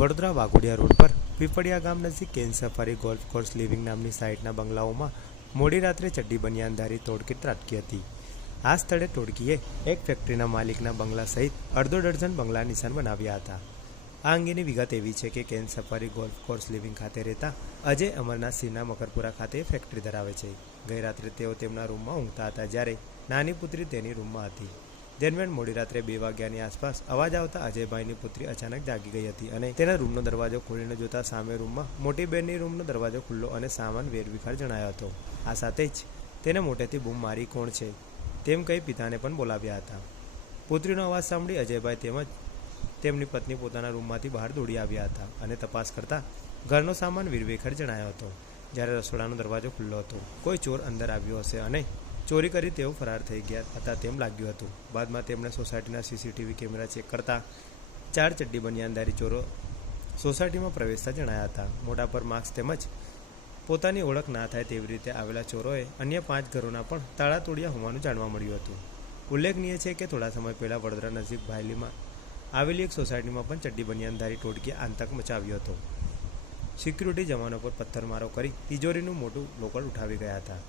Vadodara Waghodia road પર પીપળિયા ગામ નજીક Ken Safari Golf Course Living નામની સાઇટના બંગલાઓમાં મોડી રાત્રે ચડ્ડી બનિયાનધારી તોડકી ત્રાટકી હતી. આ સ્થળે ટોળકીએ એક ફેક્ટરીના માલિકના બંગલા સહિત અડધો ડઝન બંગલા નિશાન બનાવ્યા હતા. આ અંગેની વિગત એવી છે કે Ken Safari Golf Course Living ખાતે રહેતા અજય અમરનાથ સિંહના મકરપુરા ખાતે ફેક્ટરી ધરાવે છે. ગઈ રાત્રે તેઓ તેમના રૂમમાં ઊંઘતા હતા જ્યારે નાની પુત્રી તેની રૂમમાં હતી. દરમિયાન મોડી રાત્રે બે વાગ્યાની આસપાસ અવાજ આવતા અજયભાઈની પુત્રી અચાનક જાગી ગઈ હતી અને તેના રૂમનો દરવાજો ખોલીને જોતા સામે રૂમમાં મોટી બહેનની રૂમનો દરવાજો ખુલ્લો અને સામાન વેરવિખાર જણાયો હતો. આ સાથે જ તેને મોટેથી બૂમ મારી કોણ છે? તેમ કહી પિતાને પણ બોલાવ્યા હતા. પુત્રીનો અવાજ સાંભળી અજયભાઈ તેમજ તેમની પત્ની પોતાના રૂમમાંથી બહાર દોડી આવ્યા હતા અને તપાસ કરતા ઘરનો સામાન વિરવેખર જણાયો હતો. જ્યારે રસોડાનો દરવાજો ખુલ્લો હતો, કોઈ ચોર અંદર આવ્યો હશે અને ચોરી કરી તેઓ ફરાર થઈ ગયા હતા તેમ લાગ્યું હતું. બાદમાં તેમણે સોસાયટીના સીસીટીવી કેમેરા ચેક કરતા ચાર ચડ્ડી બનિયાનદારી ચોરો સોસાયટીમાં પ્રવેશતા જણાયા હતા. મોઢા પર માસ્ક તેમજ પોતાની ઓળખ ના થાય તેવી રીતે આવેલા ચોરોએ અન્ય પાંચ ઘરોના પણ તાળા તોડ્યા હોવાનું જાણવા મળ્યું હતું. ઉલ્લેખનીય છે કે થોડા સમય પહેલાં વડોદરા નજીક ભાયલીમાં આવેલી એક સોસાયટીમાં પણ ચડ્ડી બનિયાનધારી ટોળકીએ આતંક મચાવ્યો હતો. સિક્યુરિટી જવાનો પર પથ્થરમારો કરી તિજોરીનું મોટું લોકલ ઉઠાવી ગયા હતા.